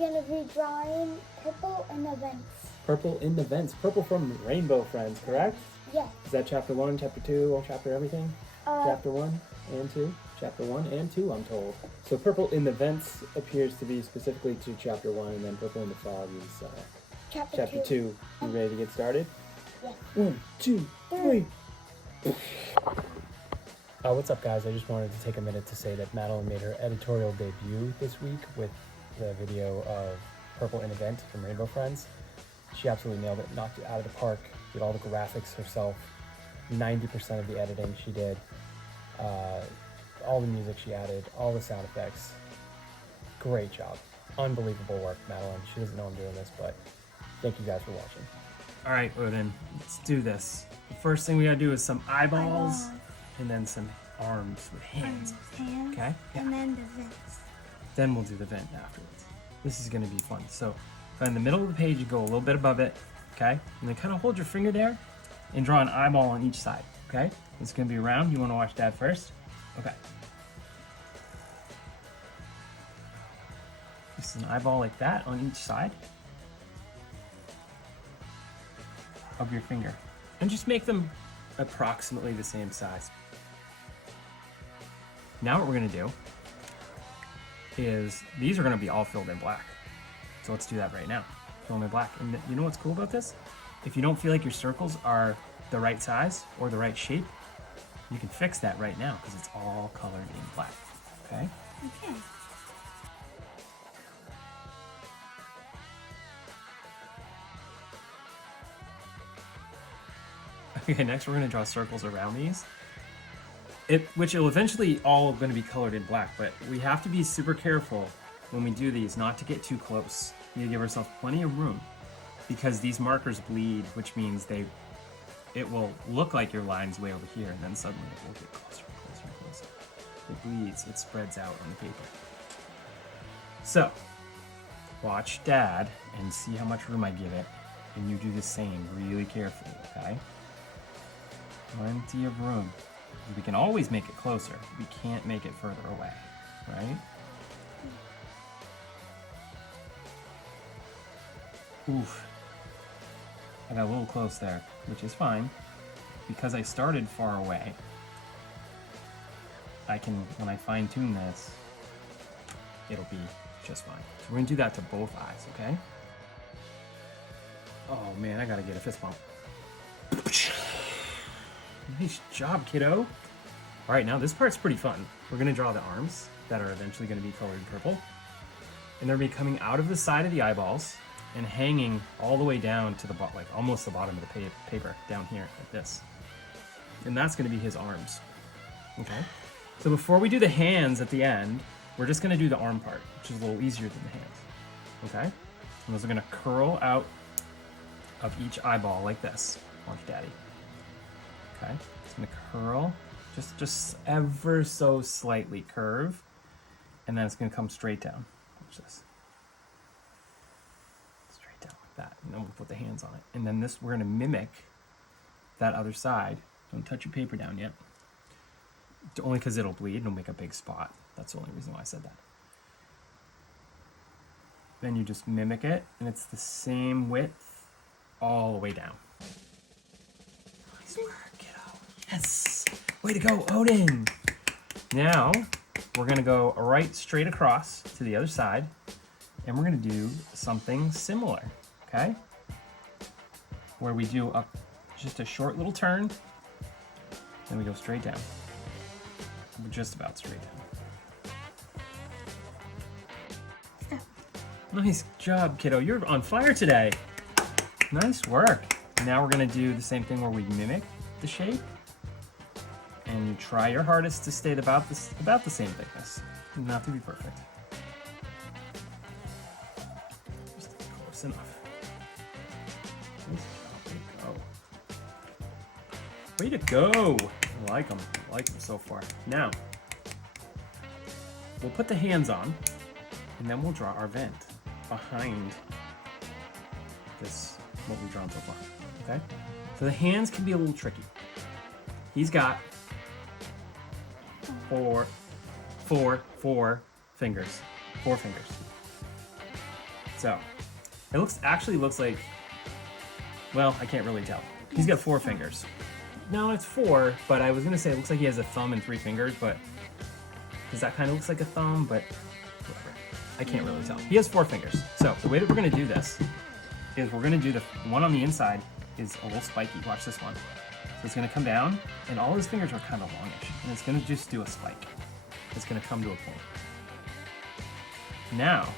going to be drawing purple in the vents. Purple in the vents. Purple from Rainbow Friends, correct? Yes. Is that chapter 1, chapter 2, or chapter everything? Chapter 1 and 2? Chapter 1 and 2, I'm told. So purple in the vents appears to be specifically to chapter 1, and then purple in the fog is chapter 2. You ready to get started? Yes. 1, 2, 3. What's up, guys? I just wanted to take a minute to say that Madeline made her editorial debut this week with the video of Purple in a Vent from Rainbow Friends. She absolutely nailed it, knocked it out of the park, did all the graphics herself, 90% of the editing she did, all the music she added, all the sound effects. Great job. Unbelievable work, Madeline. She doesn't know I'm doing this, but thank you guys for watching. All right, Odin, let's do this. The first thing we gotta do is some eyeballs. And then some arms with hands. Okay? Yeah. And then the vents. Then we'll do the vent afterwards. This is gonna be fun. So in the middle of the page, you go a little bit above it, okay? And then kind of hold your finger there and draw an eyeball on each side, okay? It's gonna be round. You wanna watch Dad first? Okay. This is an eyeball like that on each side of your finger. And just make them approximately the same size. Now what we're gonna do is, these are gonna be all filled in black. So let's do that right now. Fill them in black. And you know what's cool about this? If you don't feel like your circles are the right size or the right shape, you can fix that right now because it's all colored in black, okay? Okay. Okay, next we're gonna draw circles around these. Which will eventually all going to be colored in black, but we have to be super careful when we do these not to get too close. We need to give ourselves plenty of room because these markers bleed, which means it will look like your line's way over here, and then suddenly it will get closer and closer and closer. It bleeds, it spreads out on the paper. So, watch Dad and see how much room I give it, and you do the same really carefully, okay? Plenty of room. We can always make it closer. We can't make it further away, right? Oof. I got a little close there, which is fine. Because I started far away, I can, when I fine tune this, it'll be just fine. So we're gonna do that to both eyes, okay? Oh man, I gotta get a fist bump. Nice job, kiddo. All right, now this part's pretty fun. We're gonna draw the arms that are eventually gonna be colored purple. And they're gonna be coming out of the side of the eyeballs and hanging all the way down to the bottom, like almost the bottom of the paper, down here, like this. And that's gonna be his arms, okay? So before we do the hands at the end, we're just gonna do the arm part, which is a little easier than the hands, okay? And those are gonna curl out of each eyeball like this. Watch Daddy. Okay, it's gonna curl, just ever so slightly curve, and then it's gonna come straight down. Watch this. Straight down like that, and then we'll put the hands on it. And then this, we're gonna mimic that other side. Don't touch your paper down yet. Only because it'll bleed and it'll make a big spot. That's the only reason why I said that. Then you just mimic it, and it's the same width all the way down. Nice work. Yes! Way to go, Odin! Now, we're gonna go right straight across to the other side, and we're gonna do something similar, okay? Where we do just a short little turn, then we go straight down. We're just about straight down. Nice job, kiddo. You're on fire today. Nice work. Now we're gonna do the same thing where we mimic the shape. And you try your hardest to stay about the same thickness. You don't have to be perfect. Just close enough. Nice job. Way to go! I like them. I like them so far. Now, we'll put the hands on, and then we'll draw our vent behind this, what we've drawn so far. Okay? So the hands can be a little tricky. He's got four fingers. 4 fingers. So, it actually looks like, well, I can't really tell. He's got 4 fingers. No, it's 4, but I was gonna say it looks like he has a thumb and 3 fingers, but because that kind of looks like a thumb, but whatever. I can't really tell. He has 4 fingers. So the way that we're gonna do this is we're gonna do the one on the inside is a little spiky. Watch this one. So it's gonna come down, and all his fingers are kind of longish, and it's gonna just do a spike. It's gonna come to a point. Now,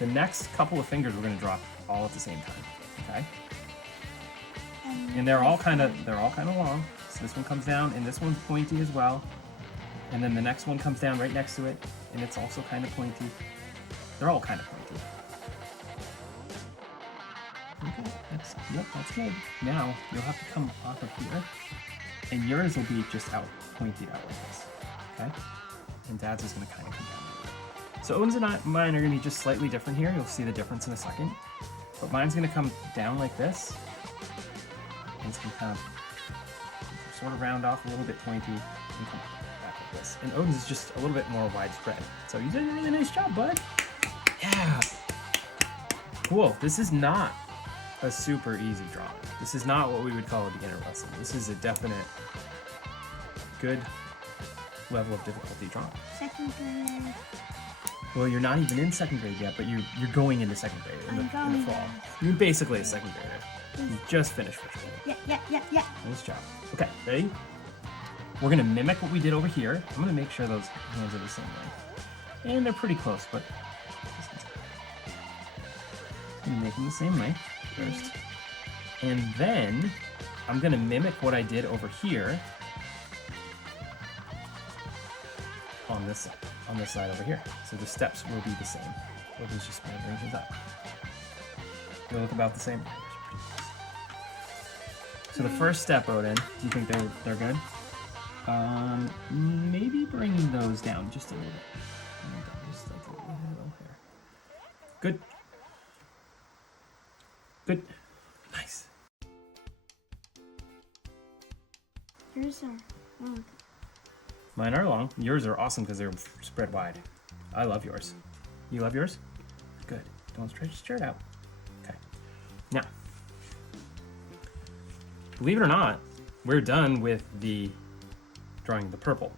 the next couple of fingers we're gonna drop all at the same time. Okay? And they're all kind of long. So this one comes down, and this one's pointy as well. And then the next one comes down right next to it, and it's also kind of pointy. They're all kind of pointy. Okay, that's good. Now you'll have to come off of here, and yours will be just pointed out like this. Okay? And Dad's is going to kind of come down. So Owen's and mine are going to be just slightly different here. You'll see the difference in a second. But mine's going to come down like this. And it's going to kind of sort of round off a little bit pointy and come back like this. And Odin's is just a little bit more widespread. So you did a really nice job, bud. Yeah. Cool. This is not a super easy drawing. This is not what we would call a beginner lesson. This is a definite good level of difficulty drawing. Second grade. Well, you're not even in second grade yet, but you're going into second grade in the fall. You're basically a second grader. You just finished first grade. Yeah. Nice job. Okay, ready? We're gonna mimic what we did over here. I'm gonna make sure those hands are the same way. And they're pretty close, but I'm gonna make them the same way first. And then I'm gonna mimic what I did over here on this side over here. So the steps will be the same. We'll just measuring things up. They look about the same. So the first step, Odin, do you think they're good? Maybe bring those down just a little bit. Just like a little here. Good. Good. Nice. Yours are long. Mine are long. Yours are awesome because they're spread wide. I love yours. You love yours? Good. Don't stretch it out. Okay. Now, believe it or not, we're done with drawing the purple.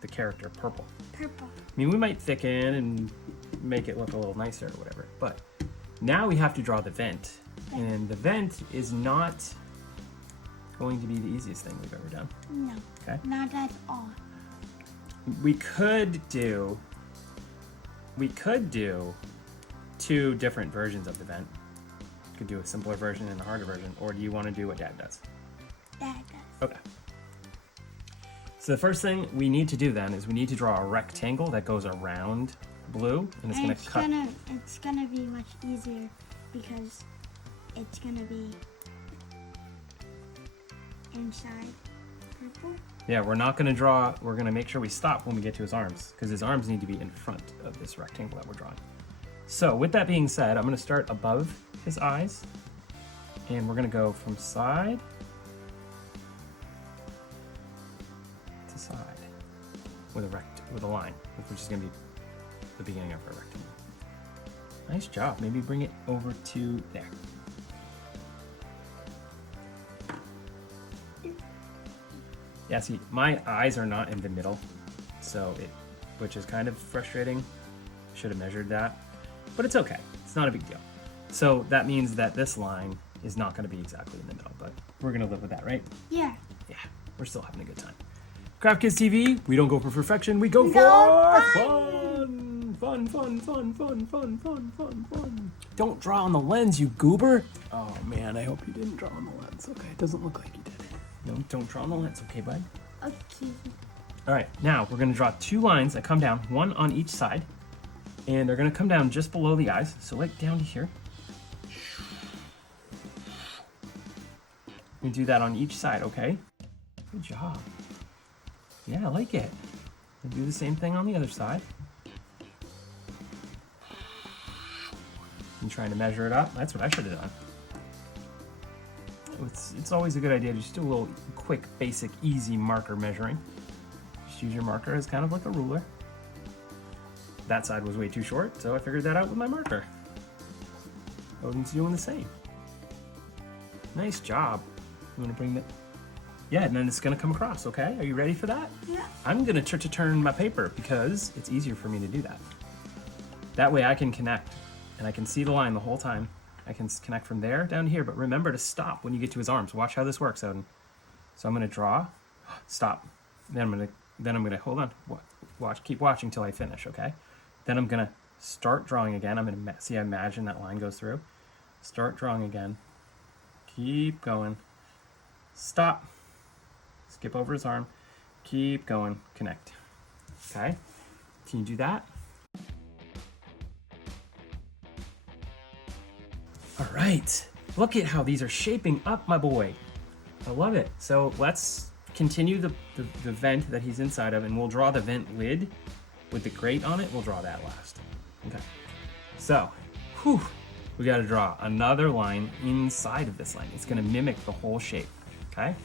The character purple. Purple. I mean, we might thicken and make it look a little nicer or whatever, but now we have to draw the vent. And the vent is not going to be the easiest thing we've ever done. No. Okay? Not at all. We could do 2 different versions of the vent. You could do a simpler version and a harder version, or do you want to do what Dad does? Dad does. Okay. So the first thing we need to do then is we need to draw a rectangle that goes around blue, and it's going to cut. It's gonna be much easier because it's gonna be inside purple. Yeah, we're not going to draw. We're going to make sure we stop when we get to his arms, because his arms need to be in front of this rectangle that we're drawing. So with that being said, I'm going to start above his eyes, and we're going to go from side to side with a line, which is going to be the beginning of our rectangle. Nice job. Maybe bring it over to there. Yeah, see, my eyes are not in the middle, which is kind of frustrating. Should have measured that, but it's okay. It's not a big deal. So that means that this line is not going to be exactly in the middle, but we're going to live with that, right? Yeah. Yeah, we're still having a good time. Craft Kids TV, we don't go for perfection, we go for fun! Fun. Don't draw on the lens, you goober. Oh man, I hope you didn't draw on the lens. Okay, it doesn't look like you did. No, don't draw on the lens, okay, bud? Okay. All right, now we're gonna draw 2 lines that come down, one on each side, and they're gonna come down just below the eyes, so like down to here. We do that on each side, okay? Good job. Yeah, I like it. And do the same thing on the other side. And trying to measure it up. That's what I should have done. It's always a good idea to just do a little quick, basic, easy marker measuring. Just use your marker as kind of like a ruler. That side was way too short, so I figured that out with my marker. Odin's doing the same. Nice job. You want to bring that? Yeah, and then it's going to come across, okay? Are you ready for that? Yeah. I'm going to turn my paper because it's easier for me to do that. That way I can connect and I can see the line the whole time. I can connect from there down to here, but remember to stop when you get to his arms. Watch how this works, Odin. So I'm going to draw, stop. Then I'm going to hold on. Watch, keep watching till I finish, okay? Then I'm going to start drawing again. I'm going to see, I imagine that line goes through. Start drawing again. Keep going. Stop. Skip over his arm. Keep going. Connect. Okay? Can you do that? All right. Look at how these are shaping up, my boy. I love it. So let's continue the vent that he's inside of, and we'll draw the vent lid with the grate on it. We'll draw that last. Okay. So, we got to draw another line inside of this line. It's going to mimic the whole shape. Okay?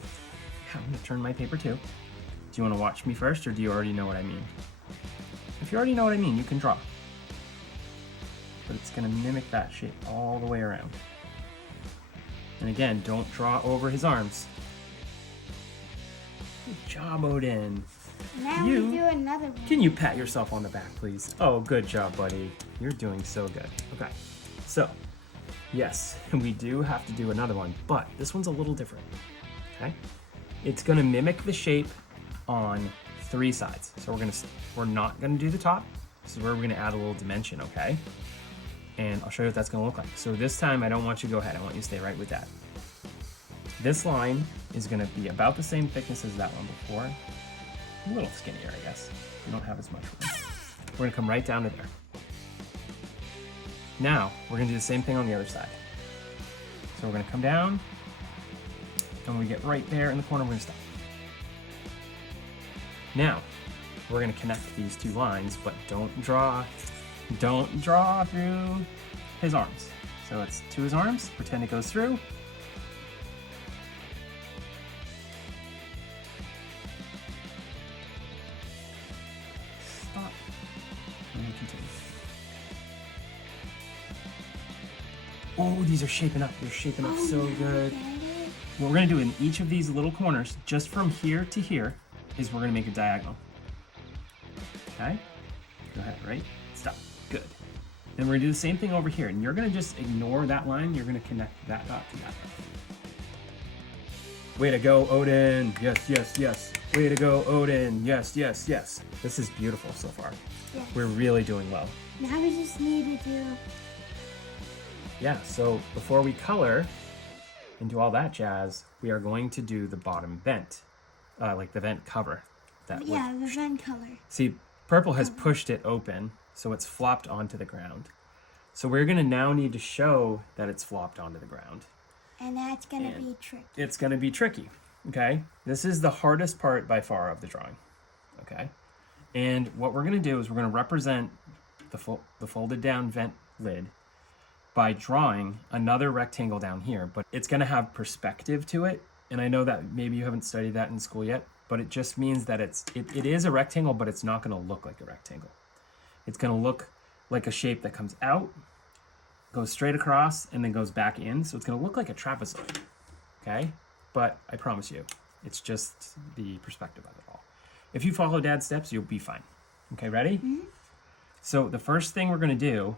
I'm going to turn my paper too. Do you want to watch me first, or do you already know what I mean? If you already know what I mean, you can draw. But it's going to mimic that shape all the way around. And again, don't draw over his arms. Good job, Odin. Now we do another one. Can you pat yourself on the back, please? Oh, good job, buddy. You're doing so good. Okay, so, yes, we do have to do another one, but this one's a little different, okay? It's gonna mimic the shape on 3 sides. So we're not gonna do the top. This is where we're gonna add a little dimension, okay? And I'll show you what that's gonna look like. So this time, I don't want you to go ahead. I want you to stay right with that. This line is gonna be about the same thickness as that one before. A little skinnier, I guess. We don't have as much room. We're gonna come right down to there. Now, we're gonna do the same thing on the other side. So we're gonna come down, and when we get right there in the corner, we're gonna stop. Now, we're gonna connect these 2 lines, but don't draw through his arms. So it's to his arms, pretend it goes through. Stop. And we continue. Oh, these are shaping up. They're shaping up so good. What we're gonna do in each of these little corners, just from here to here, is we're gonna make a diagonal. Okay? Go ahead, right? Stop. Good. Then we're gonna do the same thing over here, and you're gonna just ignore that line. You're gonna connect that dot to that dot. Way to go, Odin. Yes, yes, yes. Way to go, Odin. Yes, yes, yes. This is beautiful so far. Yes. We're really doing well. Now we just need to do... Yeah, so before we color and do all that jazz, we are going to do the bottom vent, like the vent cover. The vent color. See, purple has pushed it open, so it's flopped onto the ground. So we're gonna now need to show that it's flopped onto the ground. And that's gonna be tricky. It's gonna be tricky, okay? This is the hardest part by far of the drawing, okay? And what we're gonna do is we're gonna represent the folded down vent lid by drawing another rectangle down here, but it's gonna have perspective to it. And I know that maybe you haven't studied that in school yet, but it just means that it is a rectangle, but it's not gonna look like a rectangle. It's gonna look like a shape that comes out, goes straight across, and then goes back in. So it's gonna look like a trapezoid, okay? But I promise you, it's just the perspective of it all. If you follow Dad's steps, you'll be fine. Okay, ready? Mm-hmm. So the first thing we're gonna do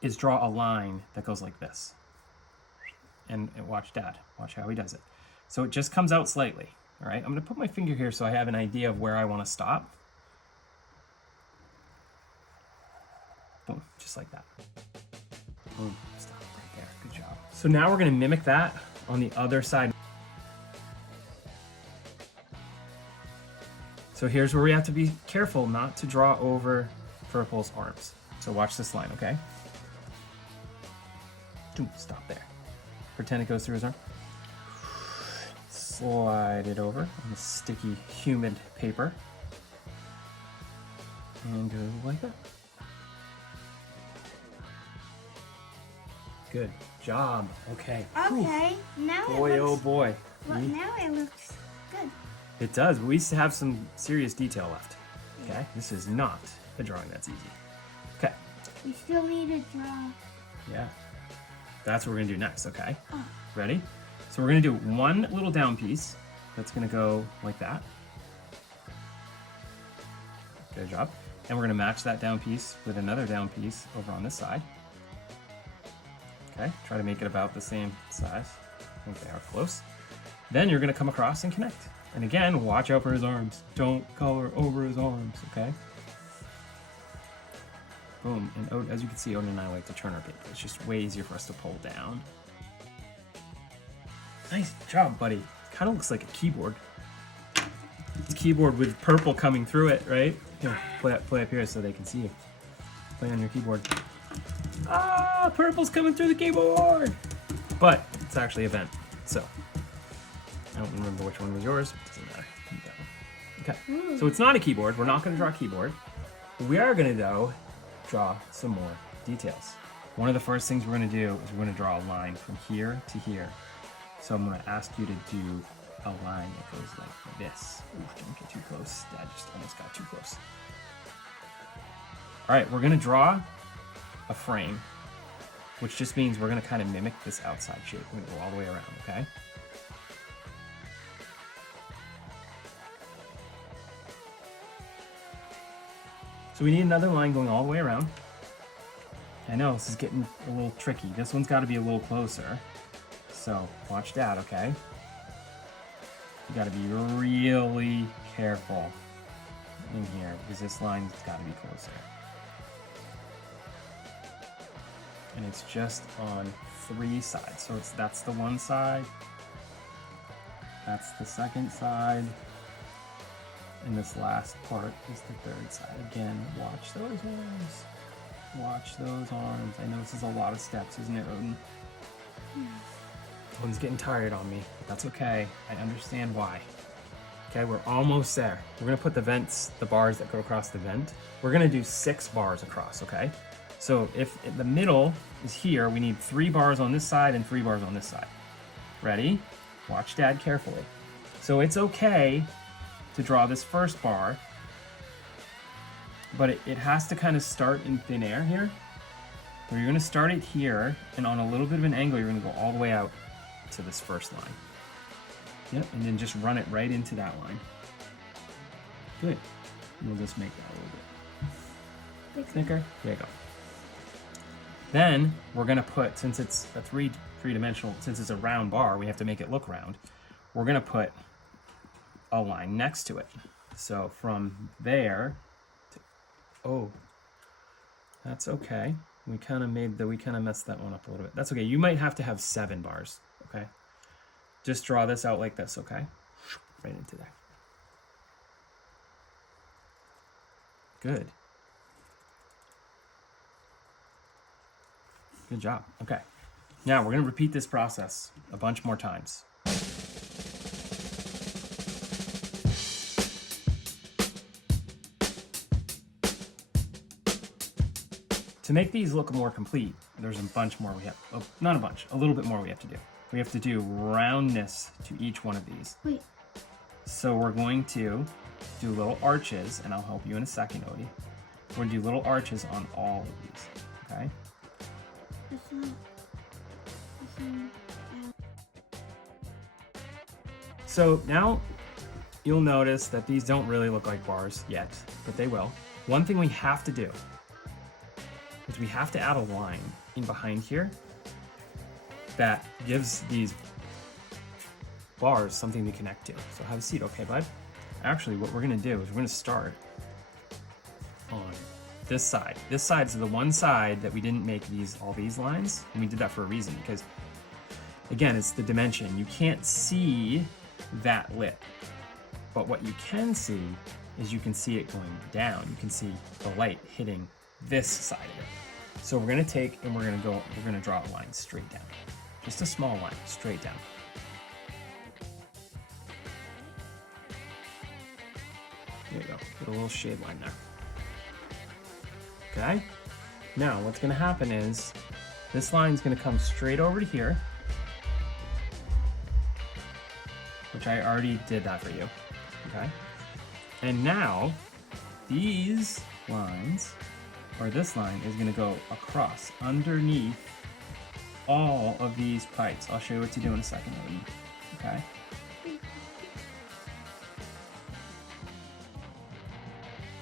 is draw a line that goes like this. And watch Dad, watch how he does it. So it just comes out slightly, all right? I'm gonna put my finger here so I have an idea of where I wanna stop. Boom, just like that. Boom, stop right there, good job. So now we're gonna mimic that on the other side. So here's where we have to be careful not to draw over Purple's arms. So watch this line, okay? Stop there. Pretend it goes through his arm. Slide it over on the sticky, humid paper. And go like that. Good job. Okay. Okay, now boy, it looks... oh boy. Well, now it looks good. It does, but we have some serious detail left. Okay? This is not a drawing that's easy. Okay. We still need to draw... Yeah. That's what we're gonna do next, okay? Ready? So we're gonna do one little down piece that's gonna go like that. Good job. And we're gonna match that down piece with another down piece over on this side. Okay, try to make it about the same size. I think they are close. Then you're gonna come across and connect. And again, watch out for his arms. Don't color over his arms, okay? Boom, and as you can see, Odin and I like to turn our paper. It's just way easier for us to pull down. Nice job, buddy. Kind of looks like a keyboard. It's a keyboard with purple coming through it, right? Here, play up here so they can see you. Play on your keyboard. Ah, purple's coming through the keyboard! But it's actually a vent, so I don't remember which one was yours. It doesn't matter. Okay, so it's not a keyboard. We're not going to draw a keyboard. We are going to, though, draw some more details. One of the first things we're going to do is we're going to draw a line from here to here. So I'm going to ask you to do a line that goes like this. Ooh, don't get too close. Dad just almost got too close. All right, we're going to draw a frame, which just means we're going to kind of mimic this outside shape. We're going to go all the way around, okay? So we need another line going all the way around. I know, this is getting a little tricky. This one's got to be a little closer. So watch Dad, okay? You got to be really careful in here because this line's got to be closer. And it's just on 3 sides. So that's the one side, that's the second side, and this last part is the 3rd side. Again, watch those arms. Watch those arms. I know this is a lot of steps, isn't it, Odin? Yeah. Odin's getting tired on me, but that's okay. I understand why. Okay, we're almost there. We're gonna put the vents, the bars that go across the vent. We're gonna do 6 bars across, okay? So if the middle is here, we need 3 bars on this side and 3 bars on this side. Ready? Watch Dad carefully. So it's okay to draw this first bar, but it has to kind of start in thin air here. So you're gonna start it here, and on a little bit of an angle, you're gonna go all the way out to this first line. Yep, and then just run it right into that line. Good. And we'll just make that a little bit thicker. There you go. Then we're gonna put, since it's a three-dimensional, since it's a round bar, we have to make it look round. We're gonna put a line next to it. So from there to, oh, that's okay. We kind of messed that one up a little bit. That's okay. You might have to have 7 bars, okay? Just draw this out like this, okay? Right into there. Good. Good job. Okay. Now we're going to repeat this process a bunch more times. To make these look more complete, there's a bunch more we have, not a bunch, a little bit more we have to do. We have to do roundness to each one of these. Wait. So we're going to do little arches, and I'll help you in a second, Odie. We're going to do little arches on all of these, okay? It's not. So now you'll notice that these don't really look like bars yet, but they will. One thing we have to do is we have to add a line in behind here that gives these bars something to connect to. So have a seat, okay, bud? Actually, what we're gonna do is we're gonna start on this side. This side's the one side that we didn't make all these lines, and we did that for a reason, because again, it's the dimension. You can't see that lip, but what you can see is you can see it going down. You can see the light hitting this side of it. So we're gonna take and we're gonna draw a line straight down. Just a small line, straight down. There you go, put a little shade line there. Okay? Now what's gonna happen is this line's gonna come straight over to here, which I already did that for you, okay? And now these lines, or this line is gonna go across underneath all of these pipes. I'll show you what to do in a second, Odin. Okay?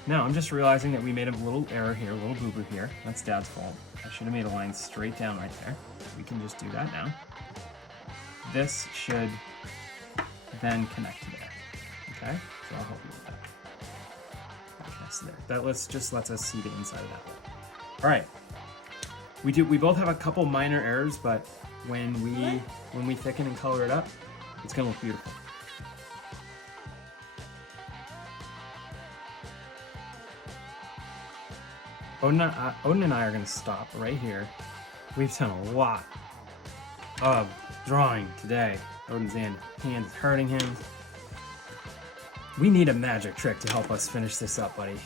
Now, I'm just realizing that we made a little error here, a little boo-boo here. That's Dad's fault. I should have made a line straight down right there. We can just do that now. This should then connect to there. Okay? So I'll help you with that. Okay, so there. That just lets us see the inside of that one. All right. We both have a couple minor errors, but when we thicken and color it up, it's gonna look beautiful. Odin and I are going to stop right here. We've done a lot of drawing today. Odin's hand is hurting him. We need a magic trick to help us finish this up, buddy.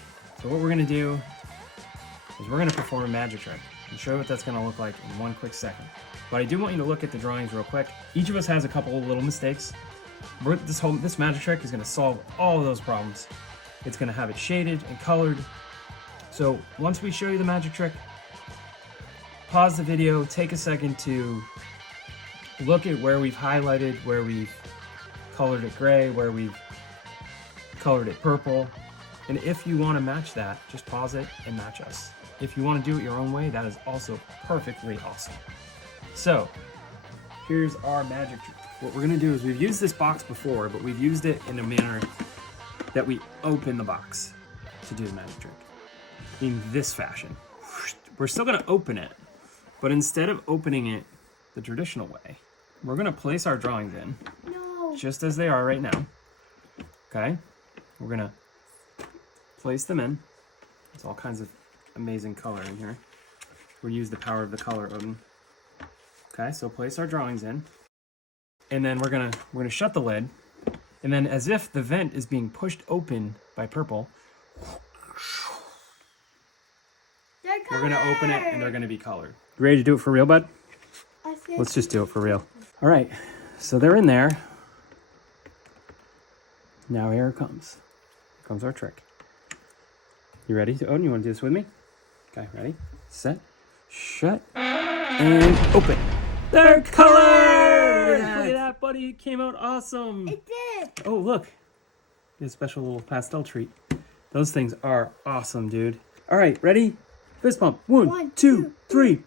So what we're going to do is we're going to perform a magic trick and show you what that's going to look like in one quick second. But I do want you to look at the drawings real quick. Each of us has a couple of little mistakes. This magic trick is going to solve all of those problems. It's going to have it shaded and colored. So once we show you the magic trick, pause the video, take a second to look at where we've highlighted, where we've colored it gray, where we've colored it purple. And if you want to match that, just pause it and match us. If you want to do it your own way, that is also perfectly awesome. So here's our magic trick. What we're going to do is we've used this box before, but we've used it in a manner that we open the box to do the magic trick. In this fashion. We're still going to open it, but instead of opening it the traditional way, we're going to place our drawings in just as they are right now. Okay? We're going to place them in. There's all kinds of amazing color in here. We'll use the power of the color, Odin. Okay, so place our drawings in. And then we're going to shut the lid. And then as if the vent is being pushed open by purple, we're going to open it and they're going to be colored. You ready to do it for real, bud? Let's just do it for real. All right, so they're in there. Now here it comes. Here comes our trick. You ready? Odin, you want to do this with me? Okay, ready, set, shut, and open. They're colored! Look at that, buddy. It came out awesome. It did. Oh, look. A special little pastel treat. Those things are awesome, dude. All right, ready? Fist pump. One, two, three.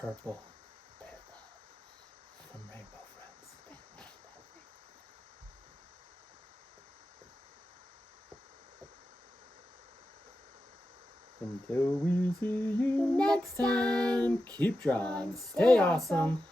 Purple. From Rainbow Friends. Until we see you next time, keep drawing, stay awesome.